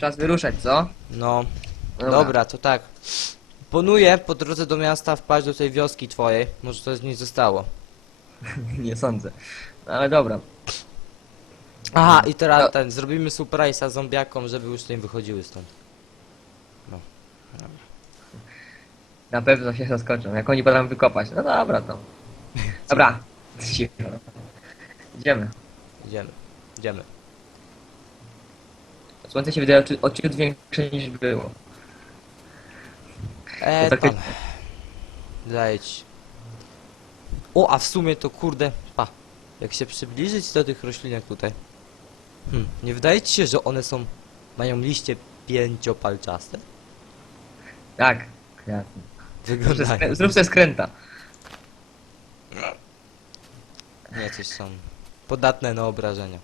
Czas wyruszać, co? No, dobra, to tak. Ponuję po drodze do miasta wpaść do tej wioski twojej. Może coś z niej zostało. Nie sądzę. No, ale dobra. Aha, i teraz No. ten, zrobimy surprise'a zombiakom, żeby już nie wychodziły stąd. Na pewno się zaskoczą. Jak oni potrafią wykopać. No dobra, to. Dobra. Cicho. Idziemy. Idziemy, idziemy. Słońce się wydaje o ciut większe niż było. E, To takie- tam. Lejdź. O, a w sumie to kurde, pa. Jak się przybliżyć do tych roślinek tutaj. Hmm, nie wydaje ci się, że one są, mają liście pięciopalczaste? Tak. Zrób se Wyglądają. skrę- Zrób sobie skręta. Nie, coś są podatne na obrażenia.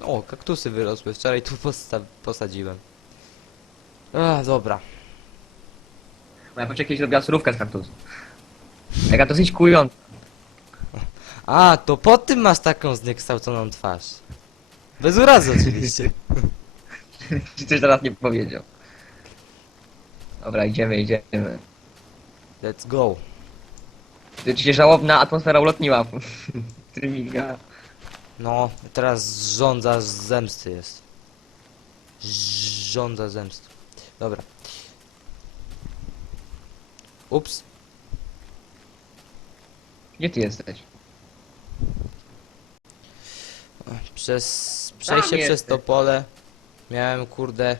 O, kaktusy wyrosły. Wczoraj tu posta posadziłem. A, dobra. Moja poczekaj kiedyś robiła surówkę z kaktusu. Jaka dosyć kująca. A, to po tym masz taką zniekształconą twarz. Bez urazy oczywiście. Ci coś teraz nie powiedział. Dobra, idziemy, idziemy. Let's go. Ci się żałobna atmosfera ulotniła. Który miga. No, teraz żądza zemsty jest. Żądza zemsty. Dobra. Ups. Gdzie ty jesteś? Przez przejście przez jesteś. to pole miałem kurde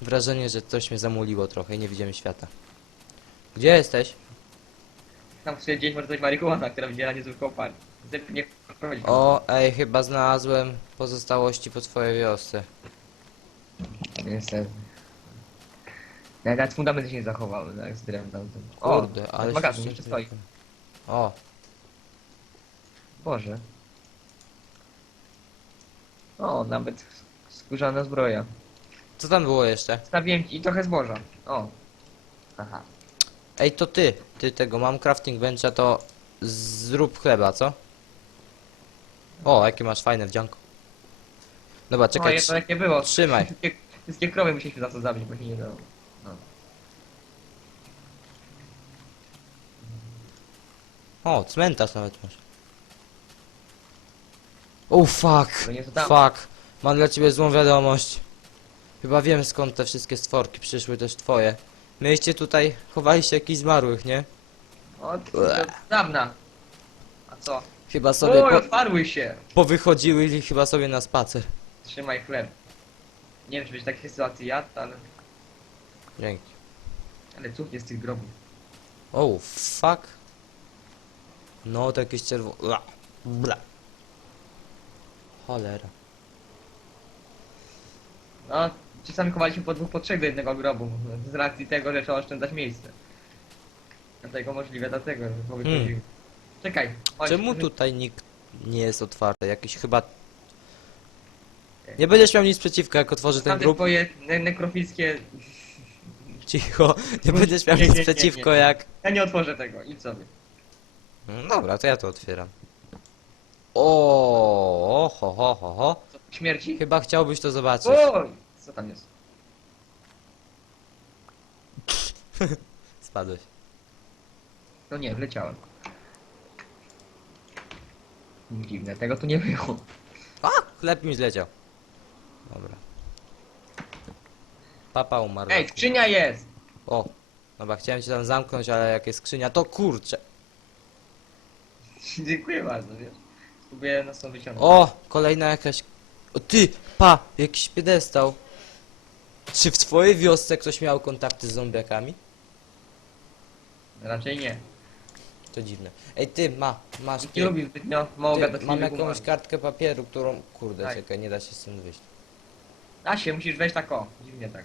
wrażenie, że coś mnie zamuliło trochę i nie widziałem świata. Gdzie jesteś? Tam w gdzieś może coś marihuana, która będzie na niezłych kopalń. O, ej, chyba znalazłem pozostałości po twojej wiosce. Niestety. Nawet nawet fundamenty się nie zachowały, tak z drewna. O, Kurde, ale magazyn się jeszcze stoi. O, Boże. O, nawet skórzana zbroja. co tam było jeszcze? Stawiłem ci trochę zboża. O. Aha. Ej, to ty, ty tego, mam crafting bencha, to zrób chleba, co? O, jakie masz fajne wdzianko. Dobra, czekaj, je to jak nie było. trzymaj. Wszystkie, wszystkie krowy musieliśmy za to zabić, bo się nie dało. No. O, cmentarz nawet masz. O, fuck. To nie to tam. Fuck. Mam dla ciebie złą wiadomość. Chyba wiem skąd te wszystkie stworki przyszły, też twoje. Mieliście tutaj, chowaliście jakichś zmarłych, nie? Od, od dawna. A co? Chyba sobie Oj, po, otwarły się. powychodziły i chyba sobie na spacer. Trzymaj chleb. Nie wiem, czy być takiej sytuacji jadł, ale, Dzięki. ale cuchnie z tych grobów. Oh, fuck. No, to jakieś czerwone... Bla. Bla. Cholera. No, czasami chowaliśmy po dwóch, po trzech do jednego grobu. Z racji tego, że trzeba oszczędzać miejsce. Dlatego możliwe dlatego, że powychodziły. Czekaj, chodź. Czemu tutaj nikt nie jest otwarty? Jakiś chyba... Nie będziesz miał nic przeciwko, jak otworzę ten Tamte grób. twoje ne nekrofilskie... Cicho. Nie będziesz miał Nie, nic nie, nie, przeciwko, nie. jak... Ja nie otworzę tego, idź sobie. No Dobra, to ja to otwieram. O, ho, ho, ho, ho. Co, śmierci? Chyba chciałbyś to zobaczyć. Oj! Co tam jest? Spadłeś. No nie, wleciałem. Dziwne, tego tu nie było. A, chleb mi zleciał. Dobra. Papa umarł. Ej, skrzynia jest! O, dobra, chciałem cię tam zamknąć, ale jak jest skrzynia, to kurczę. Dziękuję bardzo, wiesz. Spróbuję nas stąd wyciągnąć. O, kolejna jakaś... O ty, pa, jakiś piedestał. Czy w twojej wiosce ktoś miał kontakty z zombiakami? Raczej nie. To dziwne. Ej, ty, ma, masz nie lubi zbytnio mało ty gadać. mam jakąś kartkę papieru, którą... Kurde, Daj. czekaj, nie da się stąd wyjść. Da się, musisz wejść tak o. Dziwnie tak.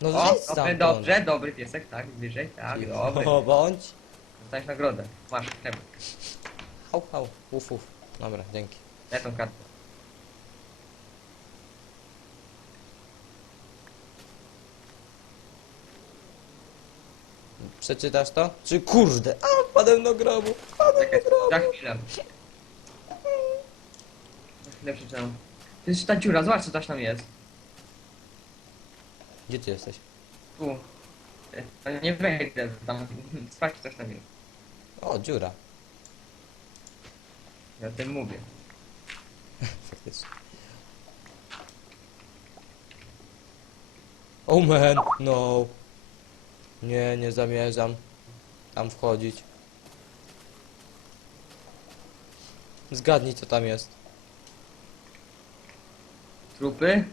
No O, wejdź dobry, stamtąd. dobrze, dobry piesek, tak, wyżej, tak, dobry. bądź. Dostałeś nagrodę. Masz, chleb. Hał, hał, uf, uf. Dobra, dzięki. Daj tą kartę. Przeczytasz to? Czy kurde? A, wpadłem do grobu. Wpadłem Czekaj, do grobu. za chwilę. Za chwilę przeczytam. To jest ta dziura, zobacz co też tam jest. Gdzie ty jesteś? Tu. E, Nie wejdę tam. Sprawdź coś tam jest. O, dziura. Ja o tym mówię. Faktycznie. Oh man, no. Nie, nie zamierzam tam wchodzić. Zgadnij co tam jest. Trupy?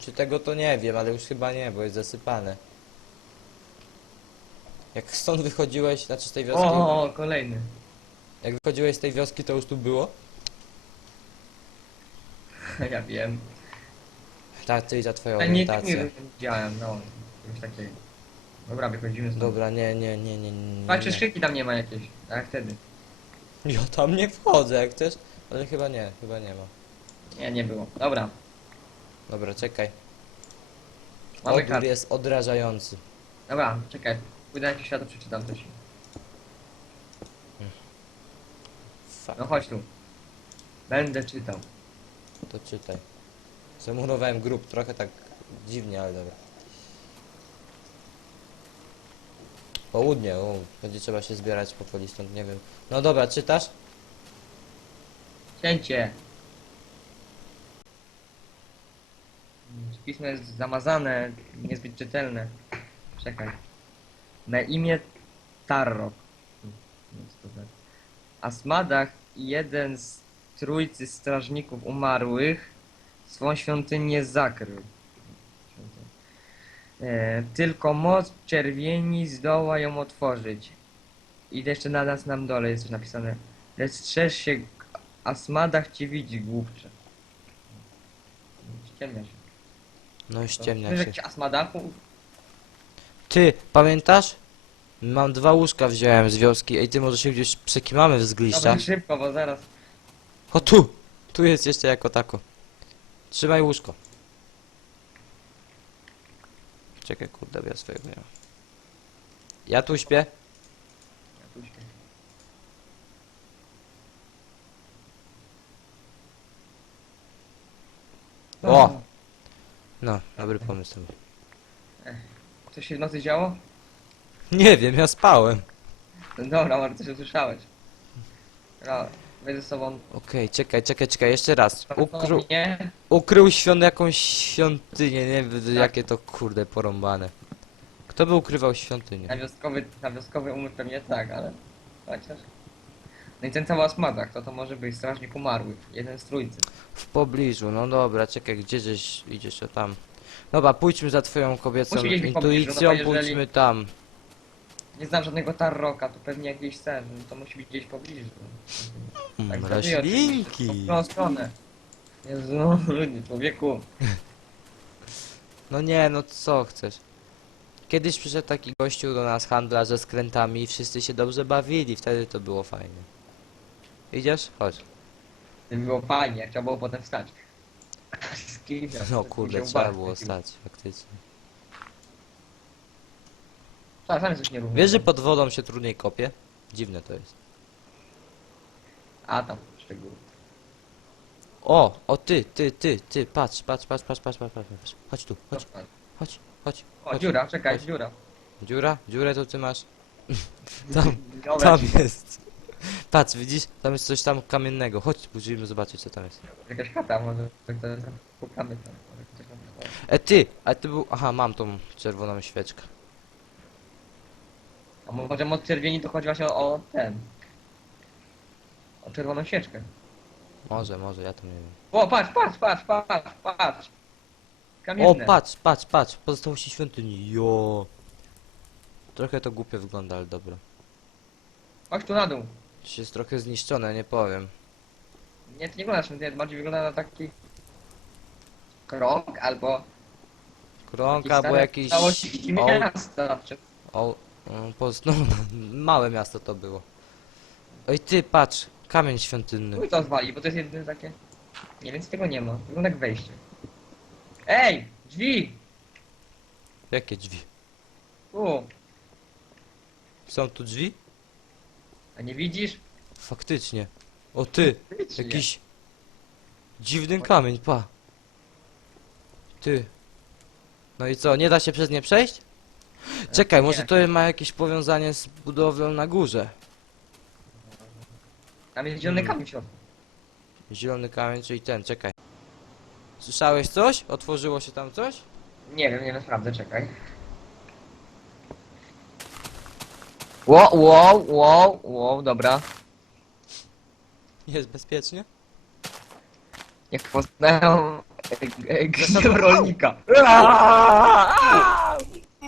Czy tego to nie wiem, ale już chyba nie, bo jest zasypane. Jak stąd wychodziłeś, znaczy z tej wioski, O, o, kolejny. jak wychodziłeś z tej wioski, to już tu było? Ja wiem. Tak, ty i ta twoja Ale nie nie orientacja. widziałem, no. Coś takiego. Dobra, wychodzimy stąd. Dobra, nie, nie, nie, nie, nie. nie, Patrz, czy tam nie ma jakieś. Tak wtedy. Ja tam nie wchodzę, jak chcesz, ale chyba nie, chyba nie ma. Nie, nie było. Dobra. Dobra, czekaj. Mamy Odór kartę. jest odrażający. Dobra, czekaj. Pójdę na jakiś światło, przeczytam coś. Fuck, No chodź tu. Będę czytał. to czytaj. Zamurowałem grób, trochę tak dziwnie, ale dobra. Południe, o, będzie trzeba się zbierać powoli stąd, nie wiem. No dobra, czytasz? Cięcie. Pismo jest zamazane, niezbyt czytelne. Czekaj. Na imię Tarrok. Asmadach, jeden z trójcy strażników umarłych, swą świątynię zakrył. E, tylko moc czerwieni zdoła ją otworzyć. I jeszcze na nas nam dole jest coś napisane. Lecz strzeż się, Asmadach ci widzi, głupcze. Ściemnia się. No ściemnia się. jakiś Asmadachów? Ty, pamiętasz? Mam dwa łóżka wziąłem z wioski. Ej, ty może się gdzieś przekimamy w zgliszcza. Dobra, szybko, bo zaraz. O tu! Tu jest jeszcze jako tako. Trzymaj łóżko. Czekaj, kurde, bo ja swojego nie mam. Ja tu śpię. Ja tu śpię. O! No, dobry pomysł. to był. Co się w nocy działo? Nie wiem, ja spałem. No dobra, może coś usłyszałeś. Dobra, weź ze sobą. Okej, czekaj, czekaj, czekaj, jeszcze raz. Ukry... Nie? Ukrył świąt jakąś świątynię, nie wiem jakie to kurde porąbane. Kto by ukrywał Na świątynię? wioskowy, na wioskowy umysł pewnie tak, ale... Chociaż... No i ten cały Asmadach, to to może być strażnik umarłych. Jeden z trójcy. W pobliżu, no dobra, czekaj, gdzie żeś idziesz o tam? Dobra, pójdźmy za twoją kobiecą Musi gdzieś być w pobliżu, intuicją, no bo jeżeli- pójdźmy tam. Nie znam żadnego Tarroka, to pewnie jakiś sen, no to musi być gdzieś w pobliżu. Mm, Tak, zgaduję oczywiście, roślinki. W którą stronę? Jezu, człowieku. No nie, no co chcesz? Kiedyś przyszedł taki gościu do nas, handlarz ze skrętami i wszyscy się dobrze bawili, wtedy to było fajne. Idziesz? Chodź. To było fajnie, trzeba było potem wstać. Z kim ja No kurde, trzeba było stać, faktycznie. Czasami coś nie równo. Wiesz, że pod wodą się trudniej kopie? Dziwne to jest. A tam, szczegóły. O, o ty, ty, ty, ty, patrz, patrz, patrz, patrz, patrz, patrz, patrz, patrz. Chodź tu, chodź, chodź, chodź. O, chodź. dziura, czekaj, chodź. dziura. Dziura? Dziurę to ty masz? Tam, Dobra, tam jest. Patrz, widzisz? Tam jest coś tam kamiennego. Chodź, musimy zobaczyć co tam jest. Jakaś chata, może tak to tam pukamy tam. może coś tam. E ty, a ty był... Aha, mam tą czerwoną świeczkę. A może moc czerwieni to chodzi właśnie o, o ten. O czerwoną sieczkę. Może, może, ja to nie wiem. O, patrz, patrz, patrz, patrz, patrz. O, Kamienne. patrz, patrz, patrz, pozostałości świątyni, jo. Trochę to głupio wygląda, ale dobra. Chodź tu na dół. Już jest trochę zniszczone, nie powiem. Nie, to nie wygląda na świątynię, bardziej wygląda na taki krąg albo Krąg albo jakiś... całości o- miasta. O, poz... no, małe miasto to było. Oj ty, patrz, kamień świątynny. Chuj to zwali, bo to jest jedyne takie... Nie, więc tego nie ma. Wygląda jak wejście. Ej! Drzwi! Jakie drzwi? Tu! Są tu drzwi? A nie widzisz? Faktycznie. O ty, jakiś... Dziwny kamień, pa. Ty. No i co, nie da się przez nie przejść? Czekaj, może to ma jakieś powiązanie z budowlą na górze. Tam jest zielony Hmm. kamień w środku. Zielony kamień, czyli ten, czekaj. Słyszałeś coś? Otworzyło się tam coś? Nie wiem, nie wiem, sprawdzę, czekaj. Wow, wow, wow, wow, dobra. Jest bezpiecznie? Jak poznają e, e, rolnika.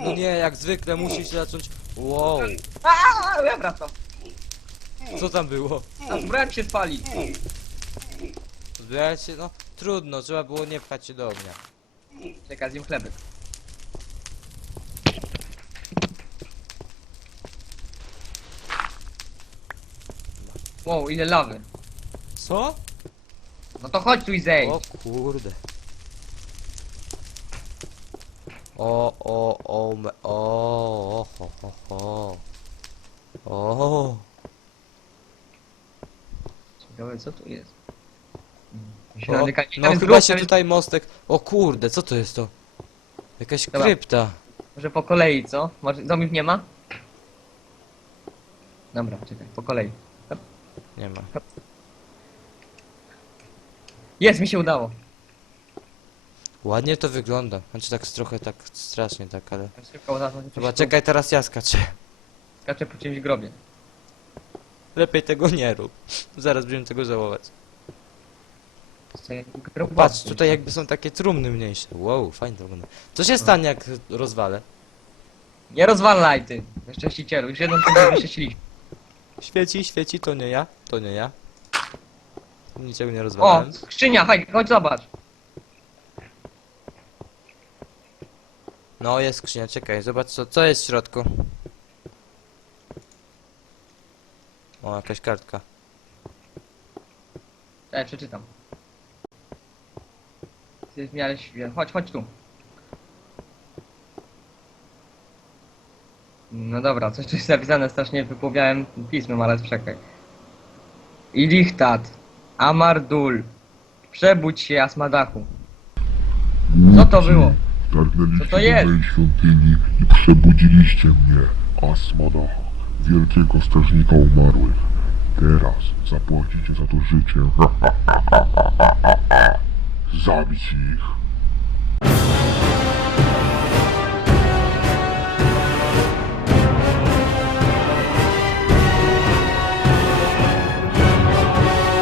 No nie, jak zwykle musisz zacząć... Wow, Aaa, Ja wracam. co tam było? A zbroja się spali. Zbierać się? No, trudno, trzeba było nie pchać się do ognia. Czekaj, zjem chleby. Wow, ile lawy. Co? No to chodź tu i zejdź. O kurde. O, o, o, me, o, ho, ho, ho. O, Ciekawe, co tu jest? o, Zielony kamień. no Tam jest chyba grób, się tam jest- tutaj mostek... O kurde, co to jest to? Jakaś Dobra. krypta. Może po kolei, co? Może zombiów nie ma? Dobra, czekaj, po kolei. Nie ma. Jest, mi się udało. Ładnie to wygląda. Znaczy tak trochę tak strasznie tak, ale... Szybko Chyba czekaj, teraz ja skaczę. Skaczę po czymś grobie. Lepiej tego nie rób. Zaraz będziemy tego żałować. Grob- Patrz, tutaj jakby są takie trumny mniejsze. Wow, fajnie to wygląda. Co się stanie jak rozwalę? Nie rozwalaj ty, szczęścicielu. Już jedną to wyszczęściliśmy. Świeci, świeci, to nie ja, to nie ja. Niczego nie O, skrzynia, chodź, chodź zobacz. No jest skrzynia, czekaj, zobacz co, co jest w środku. O, jakaś kartka. Czekaj, przeczytam. Jest w miarę świe- Chodź, chodź tu. No dobra, coś tu jest napisane, strasznie wypłowiałem pismem, ale czekaj. Ilichtat, Amardul, przebudź się, Asmadachu. Co to było? Targnęliście to jest? do mojej świątyni i przebudziliście mnie, Asmodacha, wielkiego strażnika umarłych. Teraz zapłacicie za to życiem. Zabić ich.